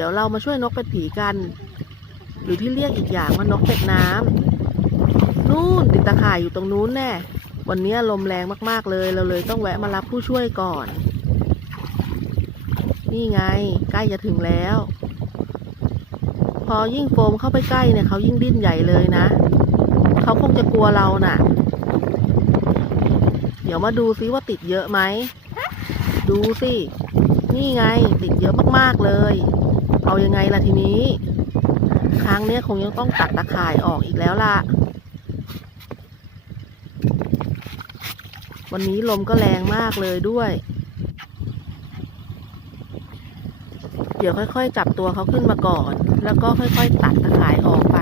ดี๋ยวเรามาช่วยนกเป็ดผีกัน หรือที่เรียกอีกอย่างว่านกเป็ดน้ำนู่นติดตะข่ายอยู่ตรงนู้นแน่ วันนี้ลมแรงมากๆเลยเราเลยต้องแวะมารับผู้ช่วยก่อน นี่ไงใกล้จะถึงแล้ว พอยิ่งโฟมเข้าไปใกล้เนี่ยเขายิ่งดิ้นใหญ่เลยนะ เขาคงจะกลัวเราน่ะ เดี๋ยวมาดูซิว่าติดเยอะไหม ดูสินี่ไงติดเยอะมาก ๆ เลย เอายังไงล่ะทีนี้ ครั้งเนี้ยคงยังต้องตัดตะข่ายออกอีกแล้วล่ะ วันนี้ลมก็แรงมากเลยด้วย เดี๋ยวค่อยๆ จับตัวเขาขึ้นมาก่อน แล้วก็ค่อยๆ ตัดตะข่ายออกไป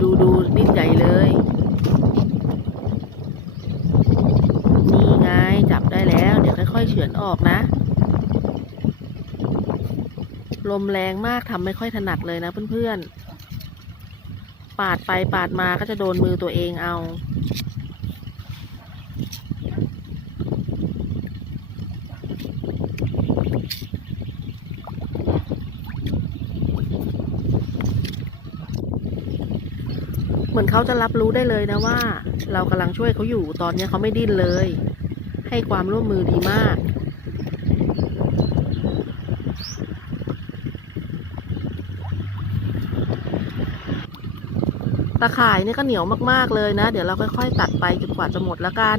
ดูดูดิ้นใหญ่เลย นี่ไงจับได้แล้ว เดี๋ยวค่อยๆ เฉือนออกนะ ลมแรงมากทำไม่ค่อยถนัดเลยนะเพื่อนๆ ปาดไปปาดมาก็จะโดนมือตัวเองเอา เหมือนเขาจะรับรู้ได้เลยนะว่า เรากำลังช่วยเขาอยู่ตอนนี้เขาไม่ดิ้นเลย ให้ความร่วมมือดีมาก ตะข่ายนี่ก็เหนียวมากๆเลยนะ เดี๋ยวเราค่อยๆตัดไปจนกว่าจะหมดแล้วกัน